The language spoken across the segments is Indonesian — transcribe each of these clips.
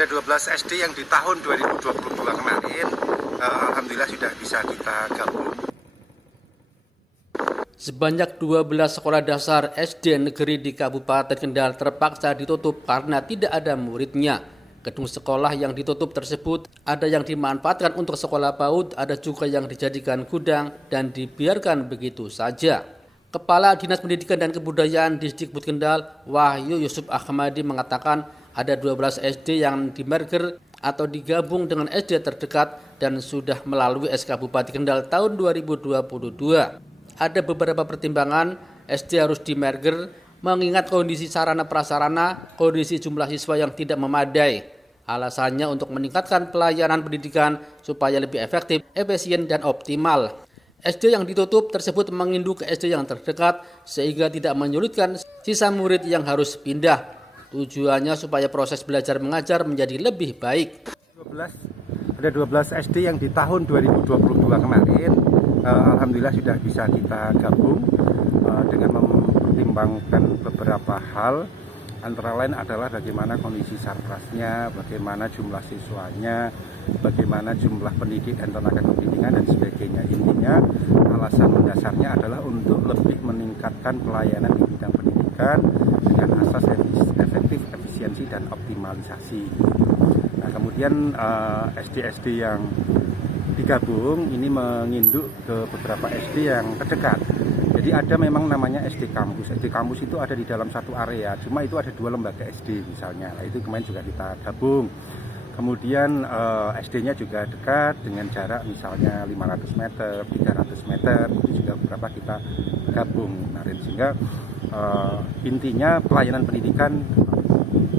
Ada 12 SD yang di tahun 2022 kemarin, alhamdulillah sudah bisa kita gabung. Sebanyak 12 sekolah dasar SD negeri di Kabupaten Kendal terpaksa ditutup karena tidak ada muridnya. Gedung sekolah yang ditutup tersebut ada yang dimanfaatkan untuk sekolah PAUD, ada juga yang dijadikan gudang dan dibiarkan begitu saja. Kepala Dinas Pendidikan dan Kebudayaan Disdikbud Kendal, Wahyu Yusuf Ahmadi mengatakan ada 12 SD yang dimerger atau digabung dengan SD terdekat dan sudah melalui SK Bupati Kendal tahun 2022. Ada beberapa pertimbangan SD harus dimerger mengingat kondisi sarana prasarana, kondisi jumlah siswa yang tidak memadai. Alasannya untuk meningkatkan pelayanan pendidikan supaya lebih efektif, efisien, dan optimal. SD yang ditutup tersebut menginduk ke SD yang terdekat sehingga tidak menyulitkan sisa murid yang harus pindah. Tujuannya supaya proses belajar mengajar menjadi lebih baik. Ada 12 SD yang di tahun 2022 kemarin, alhamdulillah sudah bisa kita gabung dengan mempertimbangkan beberapa hal, antara lain adalah bagaimana kondisi sarprasnya, bagaimana jumlah siswanya, bagaimana jumlah pendidik dan tenaga pendidikan dan sebagainya. Intinya alasan mendasarnya adalah untuk lebih meningkatkan pelayanan di bidang pendidikan dengan asas efektif, efisiensi, dan optimalisasi. Nah, kemudian SD-SD yang digabung ini menginduk ke beberapa SD yang terdekat. Jadi ada memang namanya SD kampus. SD kampus itu ada di dalam satu area, cuma itu ada 2 lembaga SD misalnya. Nah, itu kemarin juga kita gabung. Kemudian SD-nya juga dekat dengan jarak misalnya 500 meter, 300 meter, itu juga beberapa kita gabung kemarin. Sehingga intinya pelayanan pendidikan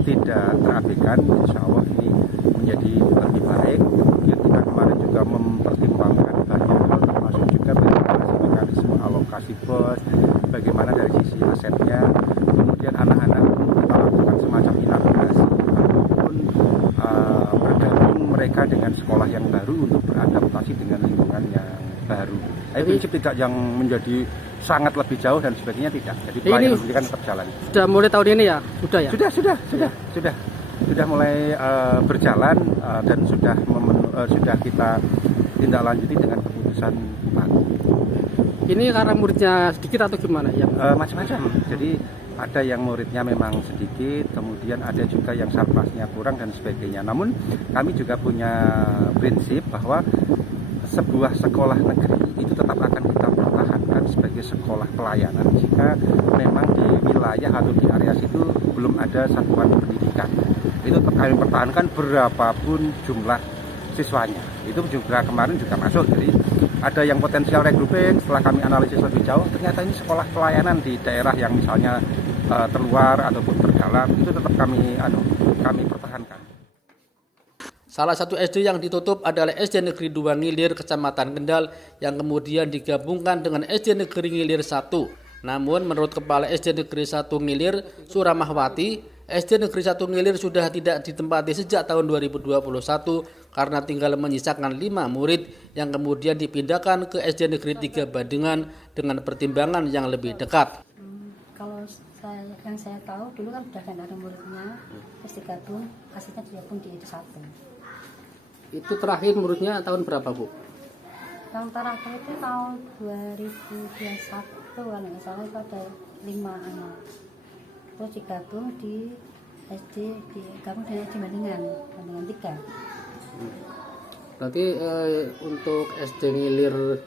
tidak terabaikan, insya Allah ini menjadi lebih baik. Kemudian kita kemarin juga mempertimbangkan banyak hal, termasuk juga bagaimana mekanisme alokasi bos, bagaimana dari sisi asetnya, kemudian anak-anak kita lakukan semacam inaugurasi ataupun bergabung mereka dengan sekolah yang baru untuk beradaptasi dengan lingkungan yang baru. Jadi prinsip tidak yang menjadi sangat lebih jauh dan sebagainya, tidak. Jadi pelayanan pendidikan tetap jalan. Sudah mulai tahun ini ya? Sudah ya? Sudah mulai berjalan dan sudah kita tindak lanjuti dengan keputusan Pak. Ini karena muridnya sedikit atau gimana ya? Macam-macam. Jadi ada yang muridnya memang sedikit, kemudian ada juga yang sarprasnya kurang dan sebagainya. Namun kami juga punya prinsip bahwa sebuah sekolah negeri itu tetap akan kita pertahankan sebagai sekolah pelayanan jika memang di wilayah atau di area situ belum ada satuan pendidikan. Itu kami pertahankan berapapun jumlah siswanya. Itu juga kemarin juga masuk. Jadi ada yang potensial regrouping, setelah kami analisis lebih jauh, ternyata ini sekolah pelayanan di daerah yang misalnya terluar ataupun terdalam, itu tetap kami pertahankan. Salah satu SD yang ditutup adalah SD Negeri 2 Ngilir, Kecamatan Kendal, yang kemudian digabungkan dengan SD Negeri Ngilir 1. Namun menurut Kepala SD Negeri 1 Ngilir, Suramahwati, SD Negeri 1 Ngilir sudah tidak ditempati sejak tahun 2021 karena tinggal menyisakan 5 murid yang kemudian dipindahkan ke SD Negeri 3 Badengan dengan pertimbangan yang lebih dekat. Kalau yang saya tahu dulu kan sudah ada muridnya, terus digabung, hasilnya digabung di itu 1. Itu terakhir muridnya tahun berapa, Bu? Yang terakhir itu tahun 2021 kalau nggak salah, itu ada 5 anak. Terus digabung di SD, digabung dengan SD Bandingan 3. Berarti untuk SD Ngilir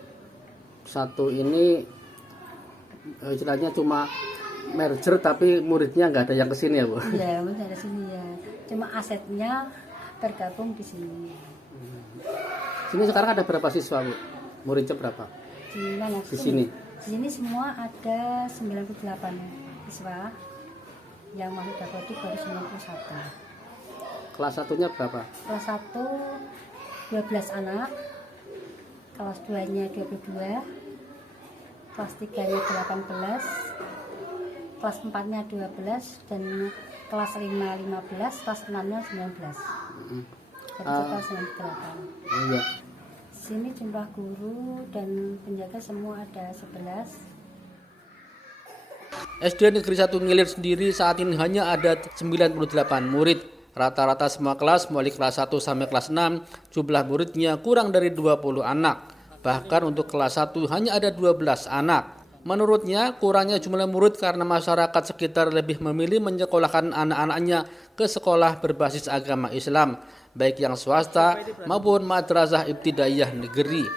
1 ini istilahnya cuma merger tapi muridnya nggak ada yang kesini ya, Bu? Iya, muridnya ada sini ya. Cuma asetnya tergabung di sini. Sini sekarang ada berapa siswa, Bu? Muridnya berapa? Di sini. Di sini semua ada 98 siswa. Yang masuk dapodik baru 91. Kelas 1-nya berapa? Kelas 1 12 anak. Kelas 2-nya 22. Kelas 3-nya 18. Kelas 4-nya 12 dan kelas 5 15, kelas 6-nya 19. Jadi total 98. Iya. Sini jumlah guru dan penjaga semua ada 11. SD Negeri 1 Ngilir sendiri saat ini hanya ada 98 murid. Rata-rata semua kelas, mulai kelas 1 sampai kelas 6, jumlah muridnya kurang dari 20 anak. Bahkan untuk kelas 1 hanya ada 12 anak. Menurutnya, kurangnya jumlah murid karena masyarakat sekitar lebih memilih menyekolahkan anak-anaknya ke sekolah berbasis agama Islam, baik yang swasta maupun madrasah ibtidaiyah negeri.